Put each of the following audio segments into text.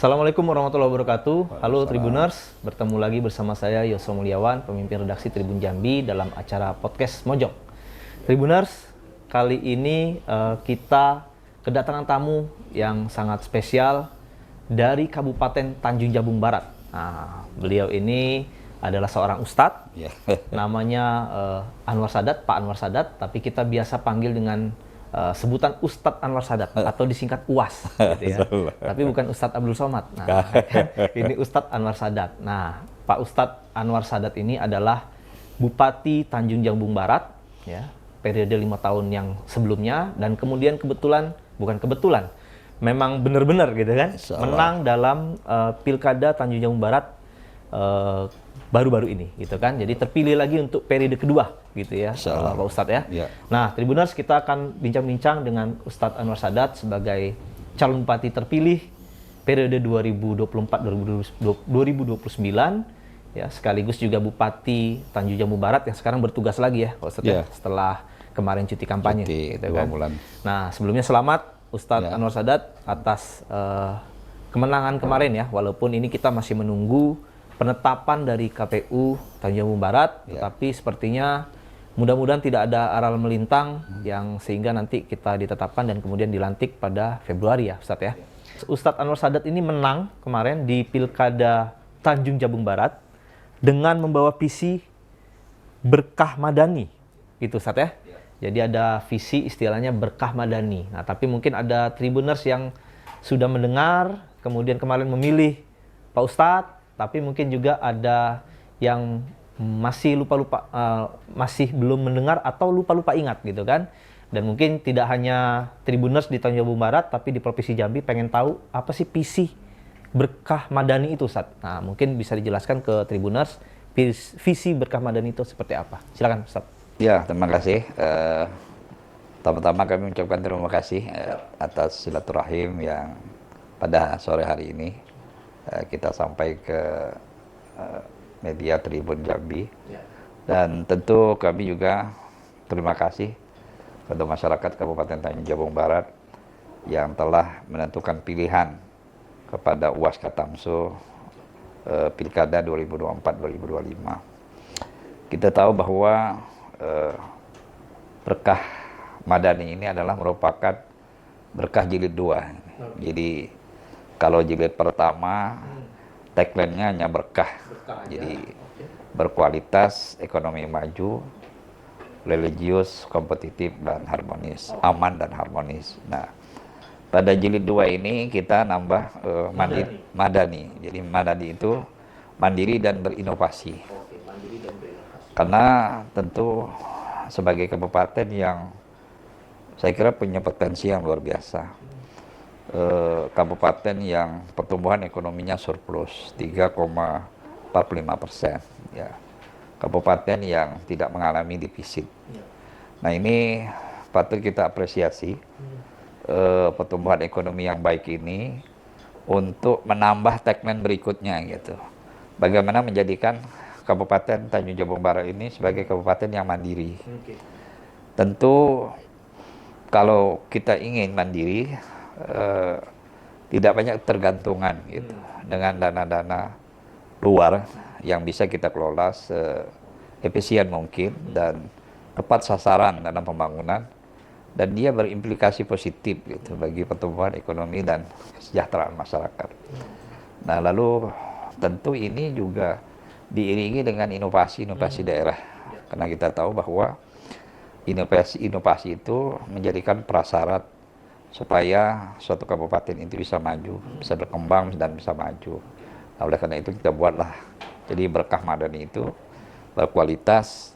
Assalamualaikum warahmatullahi wabarakatuh. Halo Waalaikumsalam. Tribuners, bertemu lagi bersama saya Yosef Mulyawan, pemimpin redaksi Tribun Jambi dalam acara podcast Mojok. Tribuners, kali ini kita kedatangan tamu yang sangat spesial dari Kabupaten Tanjung Jabung Barat. Nah, beliau ini adalah seorang ustadz, namanya Anwar Sadat, Pak Anwar Sadat, tapi kita biasa panggil dengan sebutan Ustadz Anwar Sadat atau disingkat UAS, gitu ya. Tapi bukan Ustadz Abdul Somad. Nah, ini Ustadz Anwar Sadat. Nah, Pak Ustadz Anwar Sadat ini adalah Bupati Tanjung Jabung Barat, ya, periode 5 tahun yang sebelumnya, dan kemudian bukan kebetulan, memang benar-benar gitu kan, menang dalam Pilkada Tanjung Jabung Barat baru-baru ini, gitu kan. Jadi terpilih lagi untuk periode kedua, gitu ya, Pak Ustadz ya. Nah, Tribuners, kita akan bincang-bincang dengan Ustadz Anwar Sadat sebagai calon bupati terpilih periode 2024-2029, ya, sekaligus juga Bupati Tanjung Jabung Barat yang sekarang bertugas lagi ya, Pak Ustadz ya, setelah kemarin cuti kampanye, gitu kan. Nah, sebelumnya selamat Ustadz Anwar Sadat atas kemenangan kemarin ya, walaupun ini kita masih menunggu penetapan dari KPU Tanjung Jabung Barat, tetapi sepertinya mudah-mudahan tidak ada aral melintang yang sehingga nanti kita ditetapkan dan kemudian dilantik pada Februari ya, Ustadz ya. Ustadz Anwar Sadat ini menang kemarin di Pilkada Tanjung Jabung Barat dengan membawa visi berkah madani, gitu Ustadz ya. Jadi ada visi istilahnya berkah madani. Nah, tapi mungkin ada Tribuners yang sudah mendengar, kemudian kemarin memilih Pak Ustadz, tapi mungkin juga ada yang masih masih belum mendengar atau lupa-lupa ingat gitu kan. Dan mungkin tidak hanya Tribuners di Tanjung Jabung Barat, tapi di Provinsi Jambi pengen tahu apa sih visi berkah madani itu, Ustadz. Nah, mungkin bisa dijelaskan ke Tribuners visi berkah madani itu seperti apa. Silakan, Ustadz. Ya, terima kasih. Pertama-tama kami mengucapkan terima kasih atas silaturahim yang pada sore hari ini kita sampai ke media Tribun Jambi, dan tentu kami juga terima kasih kepada masyarakat Kabupaten Tanjung Jabung Barat yang telah menentukan pilihan kepada UAS Katamso Pilkada 2024-2025. Kita tahu bahwa berkah madani ini adalah merupakan berkah jilid 2. Jadi kalau jilid pertama, tagline-nya hanya berkah. Jadi berkualitas, ekonomi maju, religius, kompetitif, dan harmonis. Aman dan harmonis. Nah, pada jilid 2 ini kita nambah madani. Jadi madani itu mandiri dan berinovasi. Karena tentu sebagai kabupaten yang saya kira punya potensi yang luar biasa. Kabupaten yang pertumbuhan ekonominya surplus 3,45%, ya. Kabupaten yang tidak mengalami defisit. Nah, ini patut kita apresiasi pertumbuhan ekonomi yang baik ini untuk menambah tagline berikutnya gitu. Bagaimana menjadikan Kabupaten Tanjung Jabung Barat ini sebagai kabupaten yang mandiri. Tentu kalau kita ingin mandiri, tidak banyak tergantungan gitu dengan dana-dana luar yang bisa kita kelola seefisien mungkin dan tepat sasaran dalam pembangunan, dan dia berimplikasi positif gitu bagi pertumbuhan ekonomi dan kesejahteraan masyarakat. Nah, lalu tentu ini juga diiringi dengan inovasi-inovasi daerah, karena kita tahu bahwa inovasi itu menjadikan prasyarat supaya suatu kabupaten itu bisa maju, bisa berkembang dan bisa maju. Nah, oleh karena itu kita buatlah jadi berkah madani itu berkualitas,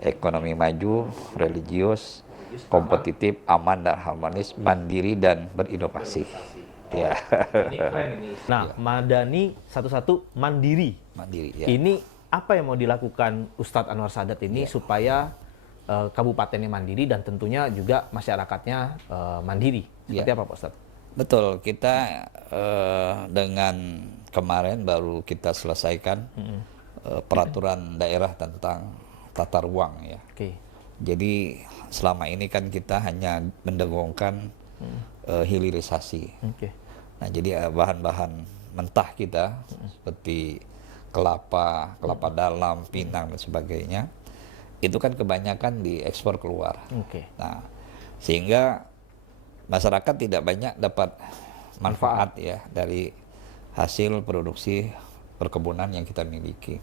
ekonomi maju, religius, kompetitif, aman dan harmonis, mandiri dan berinovasi. Ya. Nah, madani satu-satu mandiri. Ya. Ini apa yang mau dilakukan Ustadz Anwar Sadat ini supaya kabupatennya mandiri dan tentunya juga masyarakatnya mandiri. Seperti apa Pak Ustadz? Betul, kita dengan kemarin baru kita selesaikan peraturan daerah tentang tata ruang ya. Jadi selama ini kan kita hanya mendengungkan hilirisasi. Nah, jadi bahan-bahan mentah kita seperti kelapa dalam, pinang dan sebagainya, itu kan kebanyakan diekspor keluar. Nah, sehingga masyarakat tidak banyak dapat manfaat ya dari hasil produksi perkebunan yang kita miliki.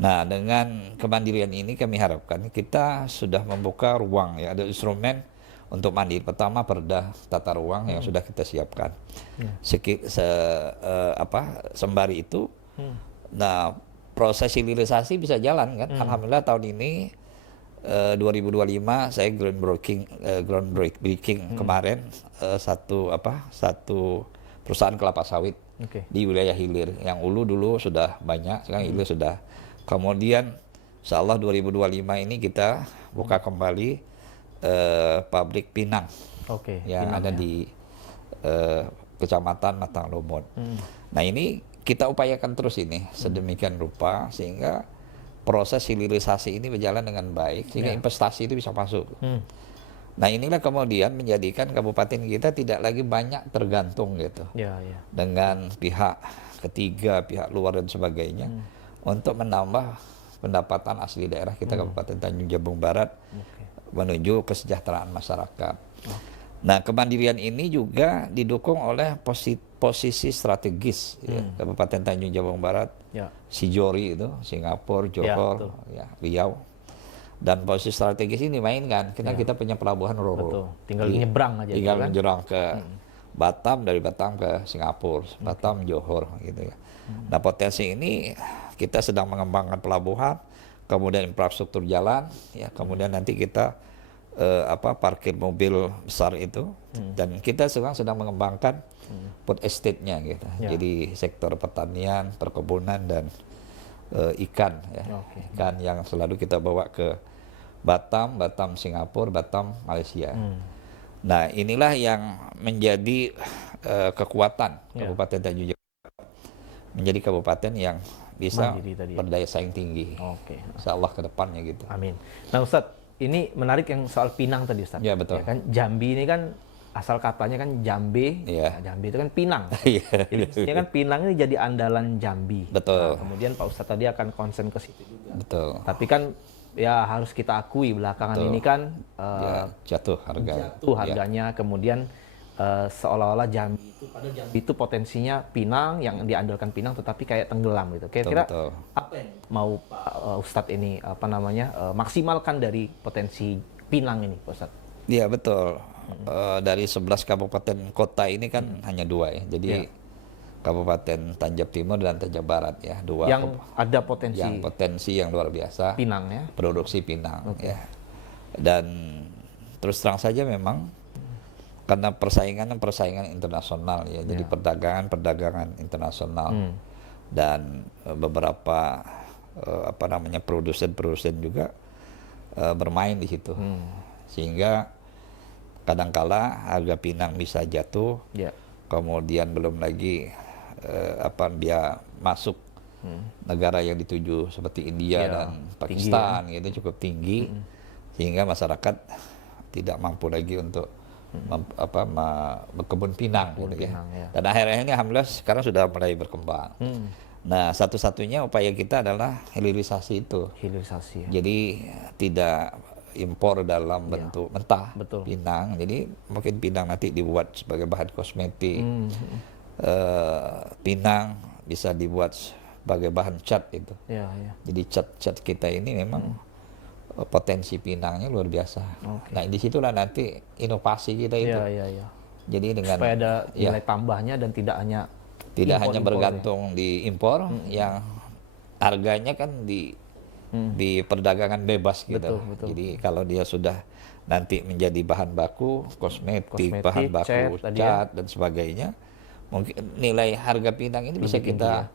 Nah, dengan kemandirian ini kami harapkan kita sudah membuka ruang ya, ada instrumen untuk mandiri. Pertama, perda tata ruang yang sudah kita siapkan. Sembari itu, nah proses hilirisasi bisa jalan kan. Alhamdulillah tahun ini 2025 saya groundbreaking kemarin satu perusahaan kelapa sawit di wilayah hilir. Yang hulu dulu sudah banyak, sekarang hilir sudah. Kemudian insyaallah 2025 ini kita buka kembali pabrik pinang yang ada di Kecamatan Matang Lumut. Nah, ini kita upayakan terus ini sedemikian rupa sehingga proses hilirisasi ini berjalan dengan baik sehingga investasi itu bisa masuk. Nah, inilah kemudian menjadikan kabupaten kita tidak lagi banyak tergantung gitu dengan pihak ketiga, pihak luar dan sebagainya untuk menambah pendapatan asli daerah kita Kabupaten Tanjung Jabung Barat menuju kesejahteraan masyarakat. Nah, kemandirian ini juga didukung oleh posisi strategis Kabupaten Tanjung Jabung Barat, Sijori itu, Singapura, Johor, Riau. Dan posisi strategis ini dimainkan karena kita punya pelabuhan Roro. Tinggal nyebrang aja. Tinggal menyeberang ke Batam, dari Batam ke Singapura, Batam, Johor gitu ya. Nah, potensi ini kita sedang mengembangkan pelabuhan, kemudian infrastruktur jalan, ya, kemudian nanti kita parkir mobil besar itu, dan kita sedang mengembangkan food estate-nya gitu. Jadi sektor pertanian, perkebunan dan ikan ya. Ikan yang selalu kita bawa ke Batam, Singapura, Batam, Malaysia. Nah, inilah yang menjadi kekuatan Kabupaten Tanjung Jabung, menjadi kabupaten yang bisa berdaya saing tinggi. Insyaallah ke depannya gitu. Amin. Nah, Ustadz, ini menarik yang soal Pinang tadi, Ustadz. Ya, betul. Ya kan, Jambi ini kan asal katanya kan Jambe, nah, Jambi itu kan Pinang. Jadi kan Pinang ini jadi andalan Jambi. Betul. Nah, kemudian Pak Ustadz tadi akan konsen ke situ juga. Betul. Tapi kan ya harus kita akui belakangan ini kan jatuh harganya, kemudian seolah-olah Jambi itu potensinya Pinang, yang diandalkan Pinang tetapi kayak tenggelam gitu. Kira-kira apa yang mau Pak Ustadz ini maksimalkan dari potensi Pinang ini, Pak Ustadz? Iya, betul. Dari 11 kabupaten kota ini kan hanya 2 ya. Jadi Kabupaten Tanjab Timur dan Tanjab Barat ya, 2 yang ada potensi yang luar biasa. Pinang ya. Produksi pinang ya. Dan terus terang saja memang karena persaingan internasional ya. Jadi perdagangan internasional. Dan beberapa produsen juga bermain di situ. Sehingga kadangkala harga pinang bisa jatuh. Kemudian belum lagi dia masuk negara yang dituju seperti India dan Pakistan gitu cukup tinggi, sehingga masyarakat tidak mampu lagi untuk berkebun pinang gitu ya. Dan akhirnya ini alhamdulillah sekarang sudah mulai berkembang. Nah, satu-satunya upaya kita adalah hilirisasi itu. Jadi tidak impor dalam bentuk mentah pinang. Jadi mungkin pinang nanti dibuat sebagai bahan kosmetik. Pinang bisa dibuat sebagai bahan cat itu. Jadi cat kita ini memang potensi pinangnya luar biasa. Nah, disitulah nanti inovasi kita itu. Jadi dengan supaya ada nilai tambahnya dan tidak hanya bergantung di impor yang harganya kan di perdagangan bebas gitu. Jadi kalau dia sudah nanti menjadi bahan baku kosmetik, bahan baku cat dan sebagainya, mungkin nilai harga pinang ini bisa kita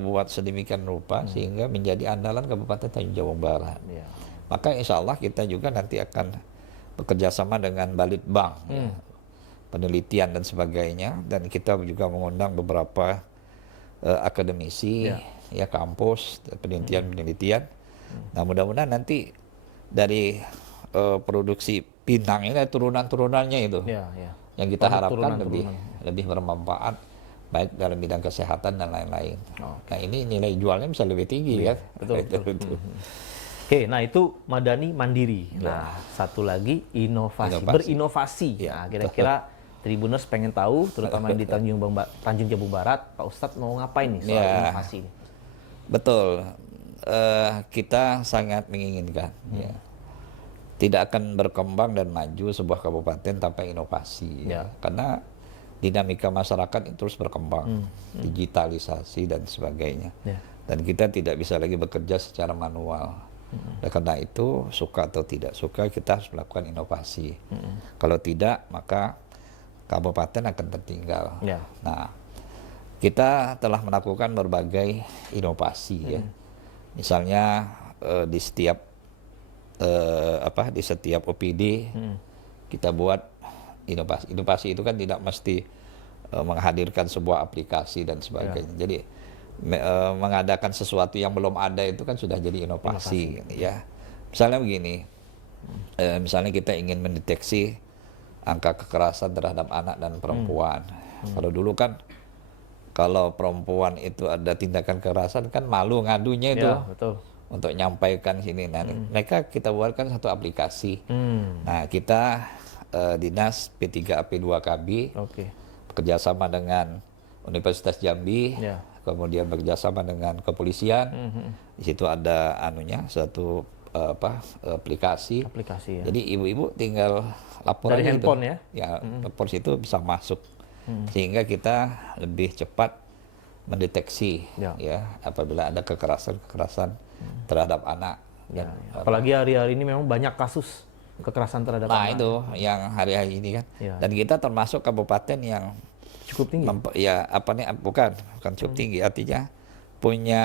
buat sedemikian rupa sehingga menjadi andalan Kabupaten Tanjung Jabung Barat. Maka insya Allah kita juga nanti akan bekerja sama dengan Balitbang, penelitian dan sebagainya, dan kita juga mengundang beberapa akademisi, kampus, penelitian. Nah, mudah-mudahan nanti dari produksi pinang ini turunan-turunannya itu yang kita harapkan lebih bermanfaat baik dalam bidang kesehatan dan lain-lain. Nah ini nilai jualnya bisa lebih tinggi kan? Betul. Oke, nah itu Madani mandiri. Nah, satu lagi inovasi. Berinovasi. Ya. Nah, kira-kira Tribuners pengen tahu, terutama di Tanjung Jabung Barat, Pak Ustadz mau ngapain nih soal inovasi ini? Betul, kita sangat menginginkan ya. Tidak akan berkembang dan maju sebuah kabupaten tanpa inovasi, ya. Karena dinamika masyarakat itu terus berkembang, digitalisasi dan sebagainya. Dan kita tidak bisa lagi bekerja secara manual. Dan karena itu, suka atau tidak suka, kita harus melakukan inovasi. Kalau tidak, maka kabupaten akan tertinggal. Nah, kita telah melakukan berbagai inovasi ya. Misalnya di setiap OPD kita buat inovasi. Inovasi itu kan tidak mesti menghadirkan sebuah aplikasi dan sebagainya. Jadi mengadakan sesuatu yang belum ada itu kan sudah jadi inovasi. Ya. Misalnya begini, misalnya kita ingin mendeteksi angka kekerasan terhadap anak dan perempuan. Kalau dulu kan, kalau perempuan itu ada tindakan kekerasan kan malu ngadunya itu, betul. Untuk nyampaikan sini. Nah, mereka kita buatkan satu aplikasi. Nah, kita Dinas P3AP2KB bekerjasama dengan Universitas Jambi, kemudian bekerjasama dengan kepolisian. Di situ ada satu aplikasi. Ya. Jadi ibu-ibu tinggal lapor dari handphone itu. Ya, lapor situ bisa masuk. Sehingga kita lebih cepat mendeteksi ya apabila ada kekerasan terhadap anak. Apalagi hari-hari ini memang banyak kasus kekerasan terhadap anak. Nah, itu yang hari-hari ini kan. Dan kita termasuk kabupaten yang cukup tinggi. Bukan cukup tinggi, artinya punya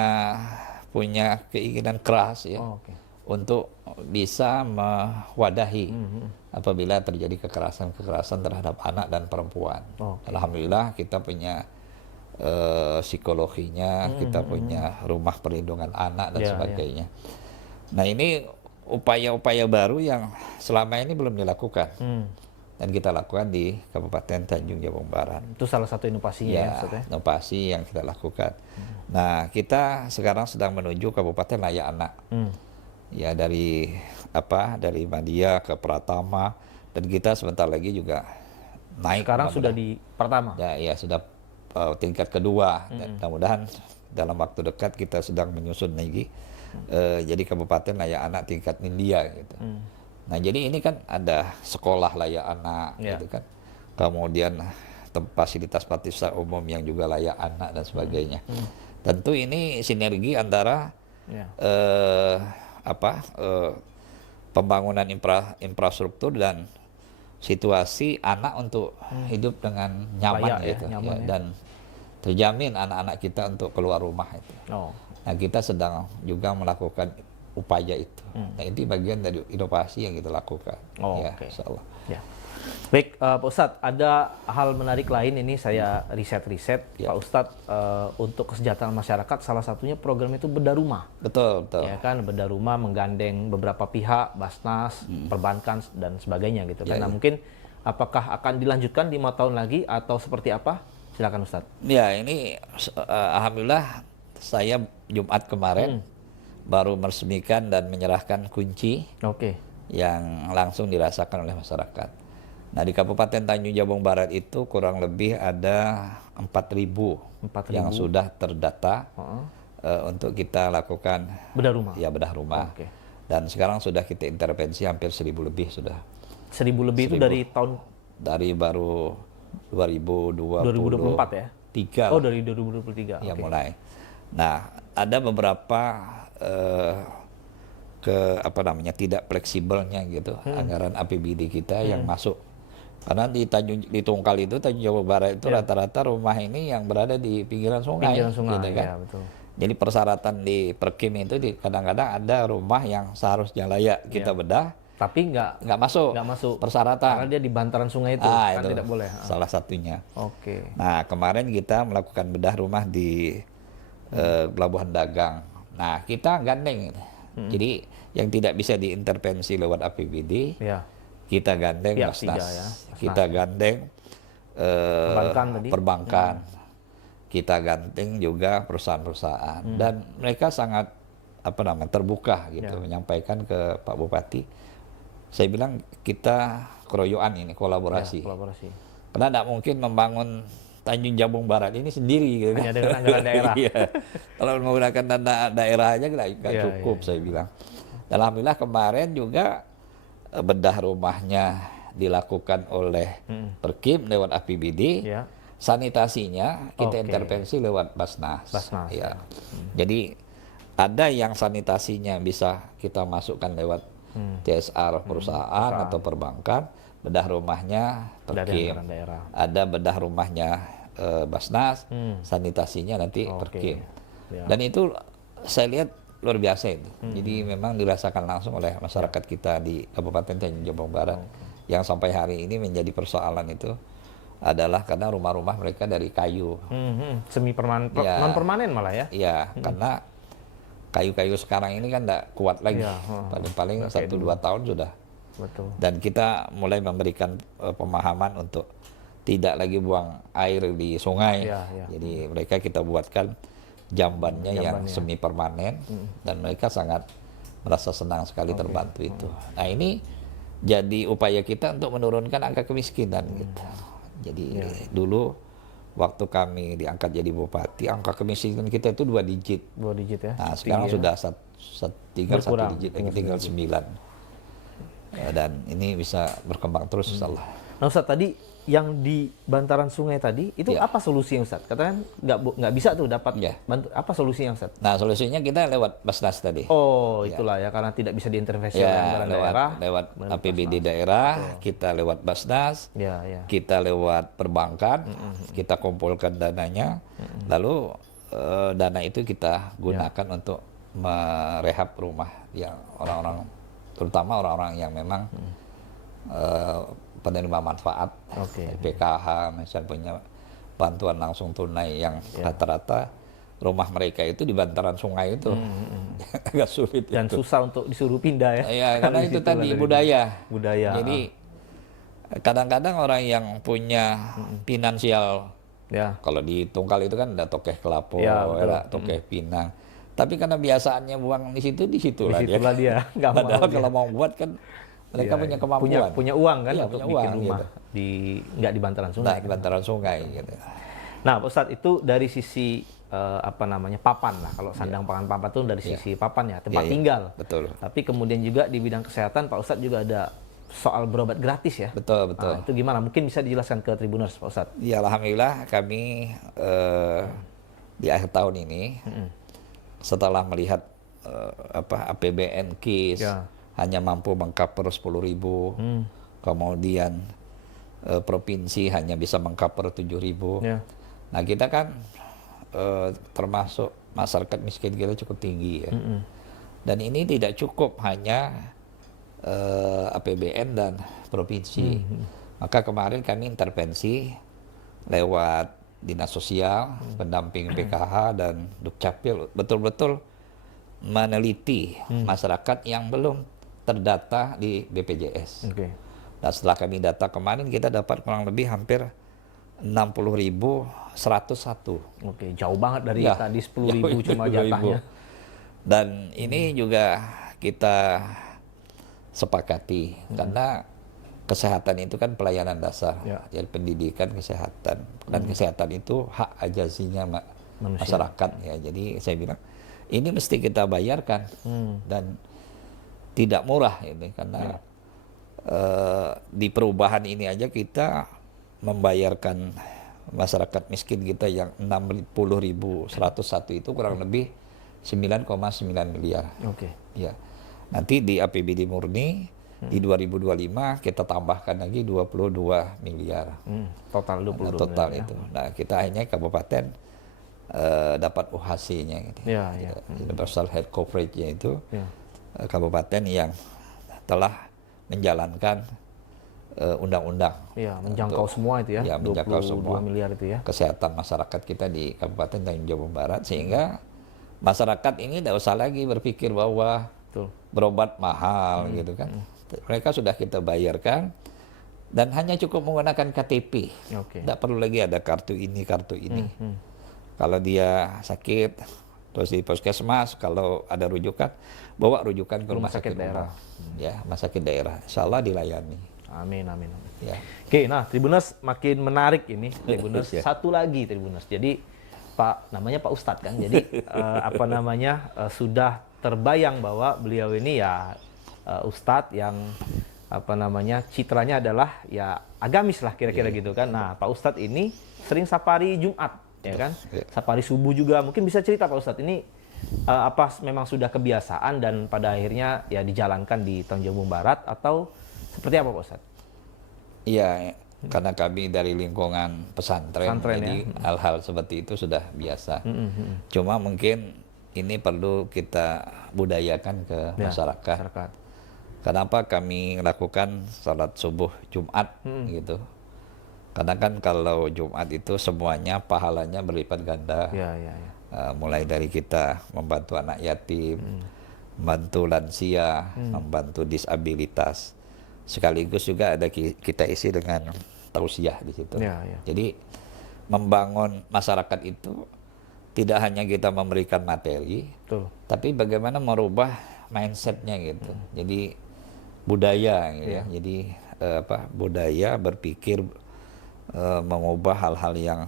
keinginan keras ya. Untuk bisa mewadahi apabila terjadi kekerasan terhadap anak dan perempuan. Alhamdulillah kita punya psikologinya, kita punya rumah perlindungan anak dan sebagainya. Nah, ini upaya-upaya baru yang selama ini belum dilakukan. Dan kita lakukan di Kabupaten Tanjung Jabung Barat. Itu salah satu inovasinya ya, inovasi yang kita lakukan. Nah, kita sekarang sedang menuju Kabupaten Layak Anak. Ya, dari Madia ke Pratama, dan kita sebentar lagi juga naik. Sekarang sudah di Pratama. Ya, sudah tingkat kedua. Dan mudah-mudahan dalam waktu dekat kita sedang menyusun lagi jadi Kabupaten Layak Anak tingkat Nindya gitu. Nah, jadi ini kan ada sekolah layak anak gitu kan. Kemudian fasilitas umum yang juga layak anak dan sebagainya. Tentu ini sinergi antara pembangunan infrastruktur dan situasi anak untuk hidup dengan nyaman dan terjamin anak-anak kita untuk keluar rumah itu. Nah, kita sedang juga melakukan upaya itu. Nah, ini bagian dari inovasi yang kita lakukan. Insyaallah. Baik, Pak Ustadz, ada hal menarik lain ini saya riset-riset, Pak Ustadz, untuk kesejahteraan masyarakat, salah satunya program itu bedah rumah. Betul. Ya kan, bedah rumah menggandeng beberapa pihak, Basnas, perbankan dan sebagainya gitu kan. Nah, mungkin apakah akan dilanjutkan 5 tahun lagi atau seperti apa? Silakan Ustadz. Ya, ini alhamdulillah saya Jumat kemarin baru meresmikan dan menyerahkan kunci yang langsung dirasakan oleh masyarakat. Nah, di Kabupaten Tanjung Jabung Barat itu kurang lebih ada 4.000 yang sudah terdata untuk kita lakukan bedah rumah. Ya, bedah rumah. Dan sekarang sudah kita intervensi hampir 1.000 lebih sudah. 1.000 lebih itu dari tahun? Dari baru 2024 ya? 3. Oh, dari 2023. Ya, mulai. Nah, ada beberapa tidak fleksibelnya gitu anggaran APBD kita yang masuk. Karena di Tungkal itu, Tanjung Jabung Barat itu rata-rata rumah ini yang berada di pinggiran sungai. Gitu kan? Ya, betul. Jadi persyaratan di Perkim itu kadang-kadang ada rumah yang seharusnya layak kita bedah, tapi nggak masuk persyaratan. Karena dia di bantaran sungai itu, kan itu tidak boleh. Salah satunya. Nah, kemarin kita melakukan bedah rumah di Pelabuhan Dagang. Nah, kita gandeng. Jadi yang tidak bisa diintervensi lewat APBD, kita gandeng Basnas, kita gandeng perbankan. kita gandeng juga perusahaan-perusahaan dan mereka sangat terbuka gitu menyampaikan ke Pak Bupati. Saya bilang kita keroyokan ini kolaborasi. Kolaborasi. Karena tidak mungkin membangun Tanjung Jabung Barat ini sendiri gitu. Hanya dengan anggaran daerah. Iya. Kalau menggunakan dana daerah aja nggak cukup saya bilang. Dan alhamdulillah kemarin juga bedah rumahnya dilakukan oleh Perkim lewat APBD. Sanitasinya kita intervensi lewat Basnas. Ya. Jadi ada yang sanitasinya bisa kita masukkan lewat CSR perusahaan atau perbankan, bedah rumahnya Perkim. Ada bedah rumahnya Basnas, sanitasinya nanti Perkim. Dan itu saya lihat luar biasa itu. Jadi memang dirasakan langsung oleh masyarakat kita di Kabupaten Tanjung Jabung Barat yang sampai hari ini menjadi persoalan itu adalah karena rumah-rumah mereka dari kayu. Semi permanen, non permanen malah ya? Iya, karena kayu-kayu sekarang ini kan tidak kuat lagi. Paling-paling 1-2 tahun sudah. Betul. Dan kita mulai memberikan pemahaman untuk tidak lagi buang air di sungai. Jadi mereka kita buatkan jambannya yang semi permanen dan mereka sangat merasa senang sekali terbantu itu. Nah ini jadi upaya kita untuk menurunkan angka kemiskinan gitu. Jadi dulu waktu kami diangkat jadi bupati, angka kemiskinan kita itu 2 digit. 2 digit ya. Nah sekarang sudah tinggal 1 digit, tinggal 9. Dan ini bisa berkembang terus insyaallah. Nah Ustadz, tadi yang di bantaran sungai tadi itu apa solusinya Ustadz? Katakan nggak bisa tuh dapat bantu, apa solusinya Ustadz? Nah solusinya kita lewat Basnas tadi. Oh itulah ya, karena tidak bisa diintervensi oleh anggaran daerah. Lewat APBD daerah, kita lewat Basnas, kita lewat perbankan, kita kumpulkan dananya, lalu dana itu kita gunakan untuk merehab rumah yang orang-orang, terutama orang-orang yang memang penerima manfaat, PKH, misalnya punya bantuan langsung tunai yang rata-rata rumah mereka itu di bantaran sungai itu agak sulit dan itu. Susah untuk disuruh pindah ya. Iya, karena itu tadi budaya. Jadi kadang-kadang orang yang punya finansial, kalau di Tungkal itu kan ada Tokeh Kelapo, ada Tokeh Pinang. Tapi karena biasaannya buang di situ lah dia. Padahal kalau mau buat kan mereka punya kemampuan, punya uang kan untuk punya bikin uang, rumah nggak di bantaran sungai. Di bantaran sungai gitu. Nah, Pak Ustadz, itu dari sisi papan lah. Kalau sandang pangan papan itu dari sisi papan ya, tempat tinggal. Betul. Tapi kemudian juga di bidang kesehatan, Pak Ustadz juga ada soal berobat gratis ya. Betul. Nah, itu gimana? Mungkin bisa dijelaskan ke Tribuners, Pak Ustadz. Ya, alhamdulillah kami di akhir tahun ini setelah melihat APBN KIS hanya mampu mengcover 10.000, kemudian provinsi hanya bisa mengcover 7.000. Nah kita kan termasuk masyarakat miskin kita cukup tinggi ya. Dan ini tidak cukup hanya APBN dan provinsi. Maka kemarin kami intervensi lewat Dinas Sosial, pendamping PKH dan Dukcapil, betul-betul meneliti masyarakat yang belum terdata di BPJS. Dan setelah kami data kemarin kita dapat kurang lebih hampir 60.101. Jauh banget dari tadi 10.000 cuma jatahnya. Dan ini juga kita sepakati karena kesehatan itu kan pelayanan dasar, jadi pendidikan, kesehatan, dan kesehatan itu hak ajasinya masyarakat ya. Jadi saya bilang ini mesti kita bayarkan dan tidak murah ini karena di perubahan ini aja kita membayarkan masyarakat miskin kita yang 60.101 itu kurang lebih 9,9 miliar. Ya. Nanti di APBD murni di 2025 kita tambahkan lagi 22 miliar. Total 22 total miliar. itu. Nah, kita hanya kabupaten dapat UHC-nya gitu. Universal Health Coverage-nya itu. Kabupaten yang telah menjalankan undang-undang. Menjangkau semua itu ya. Menjangkau semua miliar itu ya. Kesehatan masyarakat kita di Kabupaten Tanjung Jabung Barat sehingga masyarakat ini tidak usah lagi berpikir bahwa berobat mahal gitu kan. Mereka sudah kita bayarkan dan hanya cukup menggunakan KTP. Tidak perlu lagi ada kartu ini, kartu ini. Kalau dia sakit, terus di puskesmas, kalau ada rujukan, bawa rujukan ke rumah sakit daerah. Ya, rumah sakit daerah. Insya Allah dilayani. Amin, amin. Ya. Oke, nah Tribuners makin menarik ini, Tribuners. Satu lagi Tribuners. Jadi namanya Pak Ustadz kan. Jadi sudah terbayang bahwa beliau ini ya Ustadz yang citranya adalah ya agamis lah kira-kira gitu kan. Nah, Pak Ustadz ini sering safari Jumat, ya kan? Safari subuh juga. Mungkin bisa cerita Pak Ustadz ini memang sudah kebiasaan dan pada akhirnya ya dijalankan di Tanjung Barat atau seperti apa Pak Ustadz? Iya, karena kami dari lingkungan pesantren jadi hal-hal seperti itu sudah biasa. Cuma mungkin ini perlu kita budayakan ke masyarakat. Kenapa kami lakukan salat subuh Jumat gitu? Karena kan kalau Jumat itu semuanya pahalanya berlipat ganda. Mulai dari kita membantu anak yatim, membantu lansia, membantu disabilitas. Sekaligus juga ada kita isi dengan tausiah di situ. Jadi membangun masyarakat itu tidak hanya kita memberikan materi, tapi bagaimana merubah mindsetnya gitu. Jadi budaya, gitu ya. Jadi budaya berpikir mengubah hal-hal yang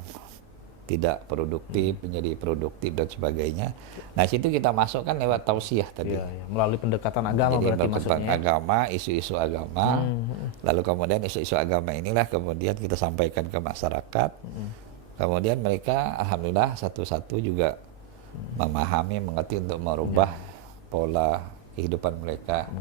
tidak produktif menjadi produktif dan sebagainya. Nah, situ kita masukkan lewat tausiah tadi. Melalui pendekatan agama. Jadi berarti maksudnya. Agama, isu-isu agama. Lalu kemudian isu-isu agama inilah kemudian kita sampaikan ke masyarakat. Kemudian mereka alhamdulillah satu-satu juga memahami, mengerti untuk merubah pola kehidupan mereka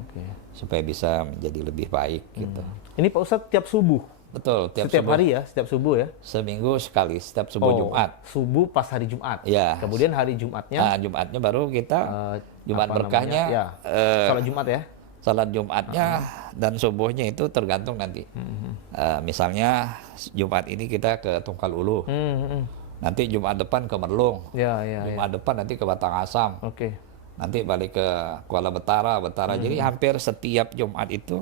supaya bisa menjadi lebih baik gitu. Ini Pak Ustadz tiap subuh. Betul, setiap hari ya, setiap subuh ya? Seminggu sekali, setiap subuh Jumat. Subuh pas hari Jumat. Ya. Kemudian hari Jumatnya? Jumatnya baru kita Jumat berkahnya. Salat Jumat ya? Salat Jumatnya dan subuhnya itu tergantung nanti. Misalnya Jumat ini kita ke Tungkal Ulu. Nanti Jumat depan ke Merlung. Jumat depan nanti ke Batang Asam. Nanti balik ke Kuala Betara. Jadi hampir setiap Jumat itu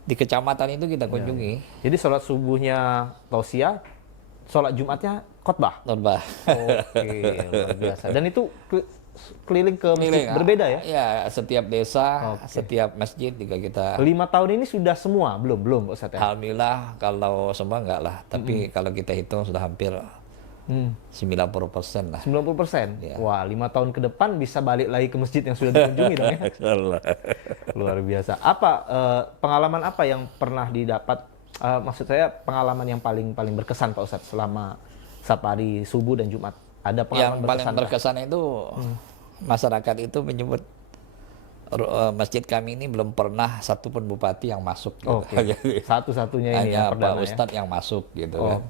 di kecamatan itu kita kunjungi. Jadi sholat subuhnya tausiah, sholat Jumatnya khotbah. Luar biasa. Dan itu keliling ke masjid berbeda ya? Ya, setiap desa, setiap masjid juga kita. 5 tahun ini sudah semua? Belum Ustadz ya? Alhamdulillah kalau semua enggak lah. Tapi kalau kita hitung sudah hampir 90% lah. 90%? Ya. Wah, 5 tahun ke depan bisa balik lagi ke masjid yang sudah dikunjungi dong ya? Luar biasa. Pengalaman apa yang pernah didapat? Maksud saya pengalaman yang paling berkesan Pak Ustadz selama safari subuh dan Jumat. Ada pengalaman yang paling berkesan itu masyarakat itu menyebut masjid kami ini belum pernah satupun bupati yang masuk. Gitu. Satu-satunya ini hanya Pak Ustadz yang masuk gitu kan.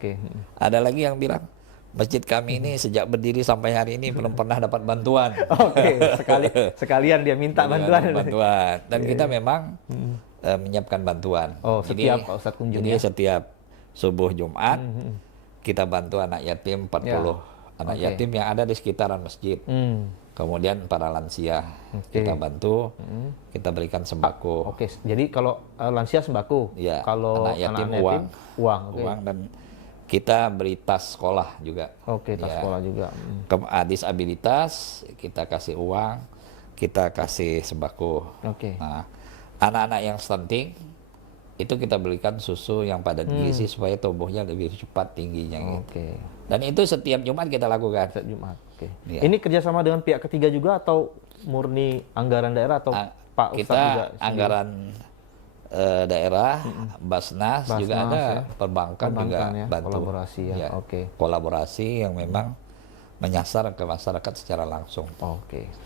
Ada lagi yang bilang masjid kami ini sejak berdiri sampai hari ini belum pernah dapat bantuan. Sekalian dia minta bantuan. Dan kita memang menyiapkan bantuan. Setiap Pak Ustadz kunjung. Jadi setiap subuh Jumat kita bantu anak yatim 40 anak yatim yang ada di sekitaran masjid. Kemudian para lansia kita bantu, kita berikan sembako. Jadi kalau lansia sembako, kalau anak yatim uang dan kita beri tas sekolah juga. Tas sekolah juga. Disabilitas kita kasih uang, kita kasih sembako. Nah, anak-anak yang stunting itu kita berikan susu yang padat gizi supaya tumbuhnya lebih cepat tingginya. Dan itu setiap Jumat kita lakukan. Setiap Jumat. Ini kerjasama dengan pihak ketiga juga atau murni anggaran daerah atau Pak Ustadz juga? Kita anggaran daerah, Basnas juga ada, perbankan juga bantu. Kolaborasi yang memang menyasar ke masyarakat secara langsung.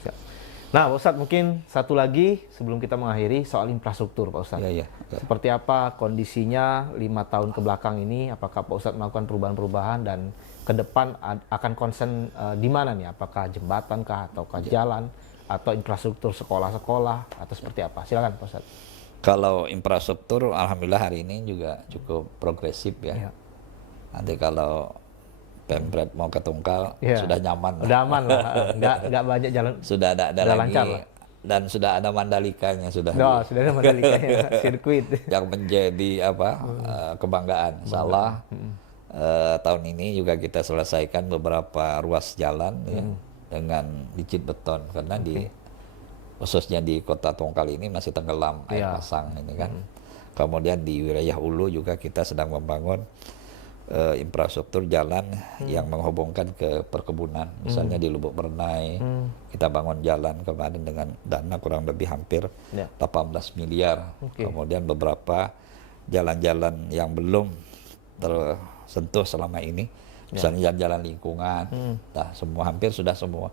Siap. Nah, Pak Ustadz mungkin satu lagi sebelum kita mengakhiri soal infrastruktur, Pak Ustadz. Seperti apa kondisinya 5 tahun ke belakang ini? Apakah Pak Ustadz melakukan perubahan-perubahan dan ke depan akan concern di mana nih? Apakah jembatan kah ataukah jalan atau infrastruktur sekolah-sekolah atau seperti apa? Silakan Pak Ustadz. Kalau infrastruktur, alhamdulillah hari ini juga cukup progresif ya. Nanti kalau Pemprov mau ke Tungkal sudah nyaman. Udah aman lah, nggak banyak jalan. Sudah ada lagi dan sudah ada Mandalikanya sudah ada Mandalikanya sirkuit yang menjadi kebanggaan. Salah tahun ini juga kita selesaikan beberapa ruas jalan ya, dengan biji beton karena khususnya di Kota Tongkal ini masih tenggelam air pasang ini kan. Kemudian di wilayah Ulu juga kita sedang membangun infrastruktur jalan yang menghubungkan ke perkebunan. Misalnya di Lubuk Bernai kita bangun jalan kemarin dengan dana kurang lebih hampir 18 miliar. Kemudian beberapa jalan-jalan yang belum tersentuh selama ini, misalnya jalan-jalan lingkungan, semua hampir sudah semua.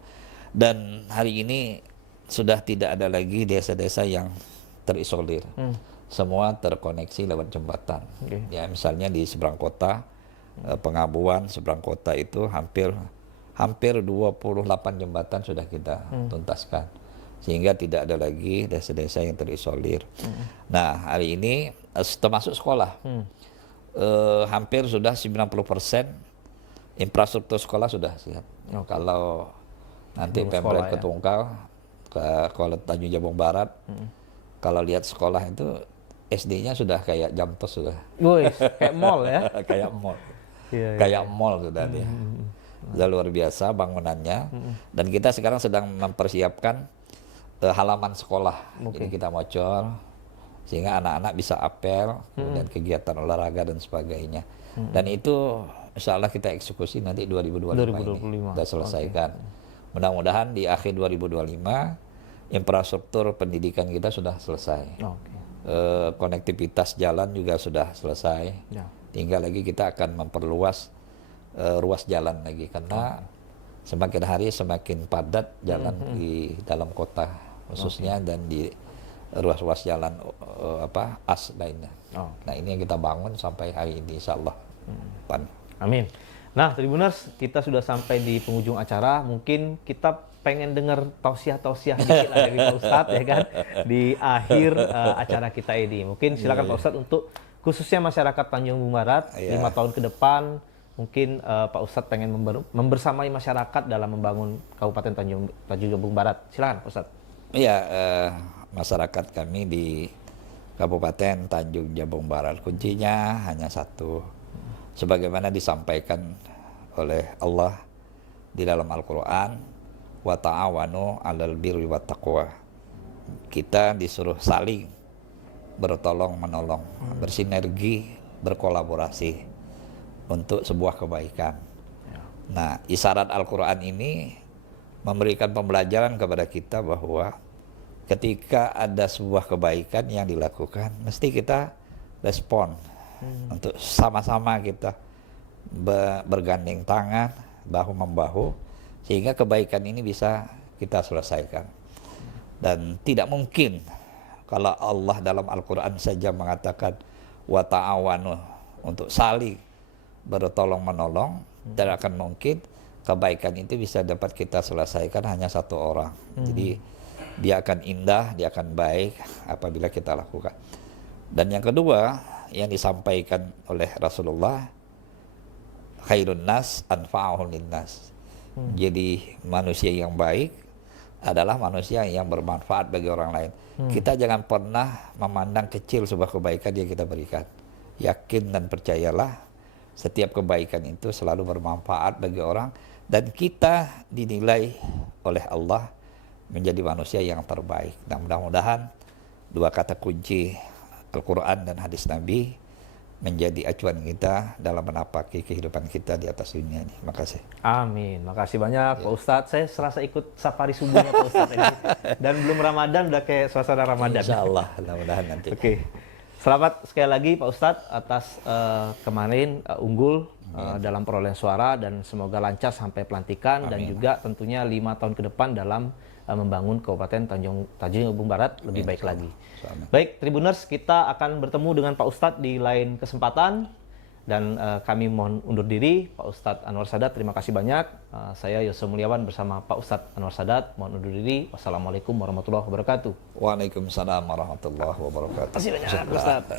Dan hari ini sudah tidak ada lagi desa-desa yang terisolir. Semua terkoneksi lewat jembatan. Ya, misalnya di seberang kota, Pengabuan seberang kota itu hampir 28 jembatan sudah kita tuntaskan. Sehingga tidak ada lagi desa-desa yang terisolir. Nah, hari ini termasuk sekolah. Hampir sudah 90% infrastruktur sekolah sudah siap. Kalau nanti Pemprov Tungkal ke Tanjung Jabung Barat, kalau lihat sekolah itu SD-nya sudah kayak Jamtos sudah. Wih, kayak mall ya? Kayak mall. Kayak mall sudah dia. Sudah luar biasa bangunannya. Dan kita sekarang sedang mempersiapkan halaman sekolah. Jadi kita bocor sehingga anak-anak bisa apel, kemudian kegiatan olahraga dan sebagainya. Dan itu insya Allah kita eksekusi nanti 2025 ini. Kita selesaikan. Mudah-mudahan di akhir 2025 infrastruktur pendidikan kita sudah selesai. Konektivitas jalan juga sudah selesai. Tinggal lagi kita akan memperluas ruas jalan lagi karena semakin hari semakin padat jalan di dalam kota khususnya dan di ruas-ruas jalan as lainnya. Nah, ini yang kita bangun sampai hari ini insyaallah. Amin. Nah, Tribuners, kita sudah sampai di penghujung acara. Mungkin kita pengen dengar tausiah-tausiah dikit lah dari Pak Ustadz ya kan di akhir acara kita ini. Mungkin silakan Pak Ustadz untuk khususnya masyarakat Tanjung Jabung Barat 5 tahun ke depan, mungkin Pak Ustadz pengen membersamai masyarakat dalam membangun Kabupaten Tanjung Jabung Barat. Silakan Pak Ustadz. Iya, masyarakat kami di Kabupaten Tanjung Jabung Barat kuncinya hanya satu, sebagaimana disampaikan oleh Allah di dalam Al-Quran, wa ta'awanu 'alal birri wat taqwa. Kita disuruh saling bertolong menolong, bersinergi, berkolaborasi untuk sebuah kebaikan. Nah, isyarat Al-Quran ini memberikan pembelajaran kepada kita bahwa ketika ada sebuah kebaikan yang dilakukan, mesti kita respon untuk sama-sama kita bergandeng tangan, bahu-membahu, sehingga kebaikan ini bisa kita selesaikan. Dan tidak mungkin kalau Allah dalam Al-Quran saja mengatakan wa ta'awanu, untuk saling bertolong menolong, tidak akan mungkin kebaikan itu bisa dapat kita selesaikan hanya satu orang. Jadi dia akan indah, dia akan baik apabila kita lakukan. Dan yang kedua yang disampaikan oleh Rasulullah, khairun nas anfa'uhum linnas. Jadi manusia yang baik adalah manusia yang bermanfaat bagi orang lain. Kita jangan pernah memandang kecil sebuah kebaikan yang kita berikan. Yakin dan percayalah, setiap kebaikan itu selalu bermanfaat bagi orang, dan kita dinilai oleh Allah menjadi manusia yang terbaik. Nah, mudah-mudahan dua kata kunci Al-Quran dan hadis Nabi menjadi acuan kita dalam menapaki kehidupan kita di atas dunia ini. Makasih. Amin. Makasih banyak Pak Ustadz. Saya serasa ikut safari subuhnya Pak Ustadz ini. Dan belum Ramadan udah kayak suasana Ramadan. Insya Allah, mudah-mudahan nanti. Oke. Selamat sekali lagi Pak Ustadz atas kemarin unggul dalam perolehan suara, dan semoga lancar sampai pelantikan. Dan juga tentunya 5 tahun ke depan dalam membangun Kabupaten Tanjung Jabung Barat lebih baik lagi. Baik, Tribuners, kita akan bertemu dengan Pak Ustadz di lain kesempatan, dan kami mohon undur diri. Pak Ustadz Anwar Sadat, terima kasih banyak. Saya Yosef Mulyawan bersama Pak Ustadz Anwar Sadat mohon undur diri. Wassalamualaikum warahmatullahi wabarakatuh. Waalaikumsalam warahmatullahi wabarakatuh. Terima kasih banyak Pak Ustadz.